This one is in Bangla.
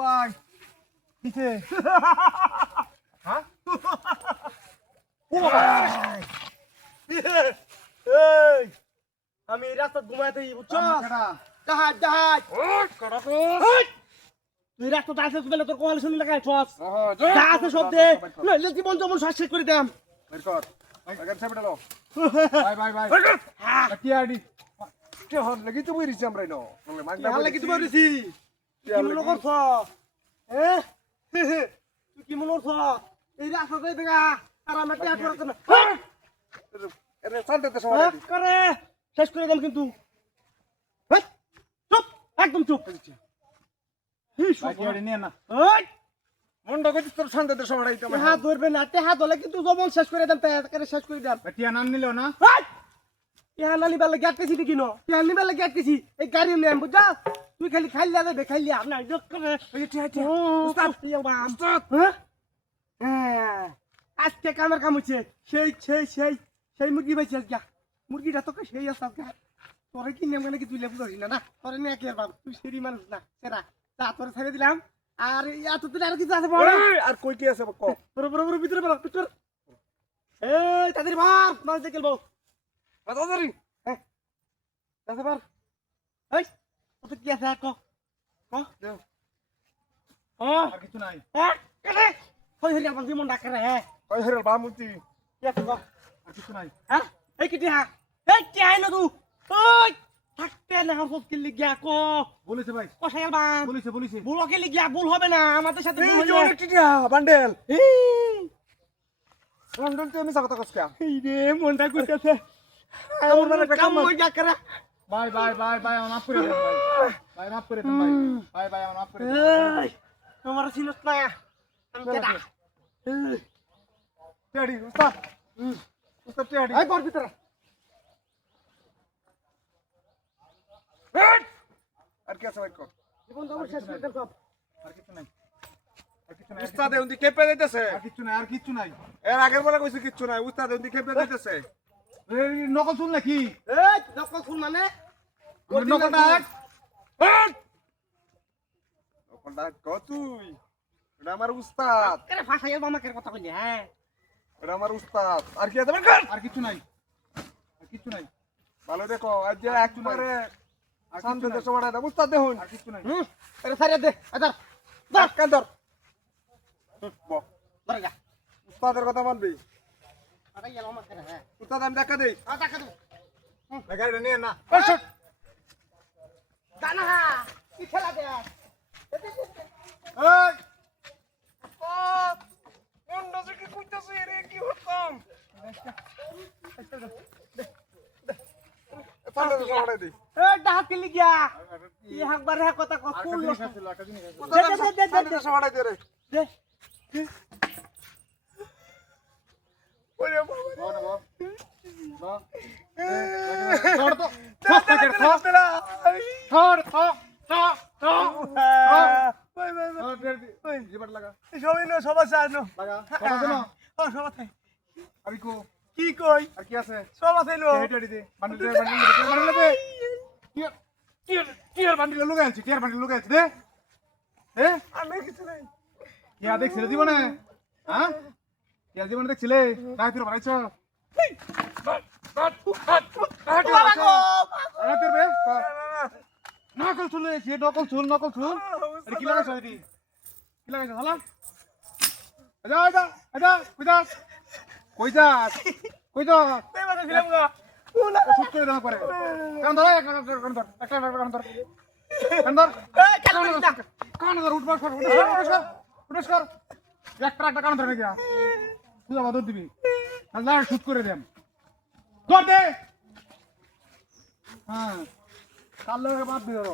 ভাই কিছে হ্যাঁ এই আমি রাস্তা ঘুমাইতে বুঝছো ডাহাত ডাহাত কড়া তো তুই রাস্তা দাসে বলে তোর কোয়াল শুনি লাগাই ছস যা আছে সব দে নইলে জীবন যেমন শেষ করে দাম বের কর আগে সামনে ডালো ভাই কি আইডি কে হল লাগি তো বইরিছি আমরা নো বলে মাইন্ড ভাল লাগি তুমি দিছি কি মনে করছ তুই কি মনে করছ এই রাস্তা যাই দেখা আর আমি কে করছ না এরে শান্ততে সবাই করে শেষ করে দাম কিন্তু চুপ একদম চুপ বাকি নিয়ে না ওই মন্ড কইছিস তোর শান্ততে সবাই তো হাত ধরবে না তে হাত হলে কিন্তু জবন শেষ করে দাম তাকে শেষ করে দাম টিয়া নাম নিলো না ইহা নালি বেলা গেটকেছি কি নো ইহা নি বেলা গেটকেছি এই গাড়ি নিয়ে বুঝা তুই খালি খাইলা দেবে খাইলি আপনার জক করে এই টিয়া টিয়া উস্তাদ উস্তাদ হ্যাঁ আজকে কামের কাম হচ্ছে সেই মুরগি বাইছে আজকে মুরগিটা তো সেই আছে আজকে তোরে কি নেম কি তুই লেবু ধরিস না তোরে নিয়ে কে বাবু তুই সেরি মানুষ না সেরা তা তোরে ছেড়ে দিলাম আর এত তুই আর কিছু আছে বল আর কই কি আছে ক পুরো ভিতরে বল ভিতর এই তাদের ভার মাছ দেখল বল তাড়াতাড়ি তাদের ভার এই কত কি আছে ক দেও আর কিছু নাই কেনে কই হরি আমার জীবন ডাকে রে কই হরে বামুতি কি আছে ক আর কিছু নাই হ্যাঁ এই কি হ্যাঁ এই কি আইলো তুই ওই থাকতে না হাফস কি লিগা ক বলিছে ভাই কসাইল বা বলিছে বুলো কি লিগা বুল হবে না আমাদের সাথে এই ভুল যে হয়ে অনেক টিয়া বান্ডেল এই বান্ডেল তুই আমি সাকতা কসকা এই রে মনটা কইতাছে আমার মানে একটা কাম কাম হই ডাকে রে ভাই আমার মাফ করে দেন ভাই মাফ করে দেন ভাই আমার মাফ করে দেন এই তোমার চিনস না আমি কেডা টিয়াডি উস্তাদ টিয়াডি এই পর ভিতরে আর কি আছে ভাই কর জীবন তো শেষ করে দেব সব আর কিছু নাই উস্তাদ উন্দি কেপে দিতেছে আর কিছু নাই এর আগের বলা কইছে কিছু নাই উস্তাদ উন্দি কেপে দিতেছে এই নকল শুন নাকি এই নকল ফুল মানে নকল ডাক নকল ডাক কো তুই এটা আমার উস্তাদ কেরে ফাঁসাইল মামাকে কথা কইলি হ্যাঁ এটা আমার উস্তাদ আর কি আছে কর আর কিছু নাই ভালো দেখো আজ যে একবারে শান্ত দেশে বড় এটা উস্তাদ দেখুন আর কিছু নাই আরে সারিয়া দে আদার দাক কান্দর ব বরগা উস্তাদের কথা মানবি আরে গেল মামাকে হ্যাঁ উস্তাদ আমি দেখা দেই টাকা দে লাগাই নিয়ে না দানা কি খেলা দে এই ও মন্ড যে কি কইতাছে রে কি হতাম পালে তো সরাই দেই এ ডাক কি লিগিয়া ই একবার হে কথা কো ফুল দে সরাই দে রে দে ওরে বাবা छोड़ तो সবাই না সবাই জানো সব আছে আমি কো কি কই আর কি আছে সব আছে লো হেডি দে বান্ডিল বান্ডিল লুকাইছি টিয়ার বান্ডিল লুকাইছি দে আমি কিছু নাই ইয়া দেখছিলে জীবনে হ্যাঁ ইয়া জীবনে দেখছিলে তাই তোর বাড়াইছো নকল চুল সে নকল চুল আরে কি লাগাইছো এটি কি লাগাইছো হলা আজা কই যা ছিলাম গো শুট করে দাও করে কান ধর কান ধর উঠ কর একটা কান ধরে গিয়া তুই আবার দিবি না শুট করে দেম ধর দে হ্যাঁ কাল লোকে বাদ দিও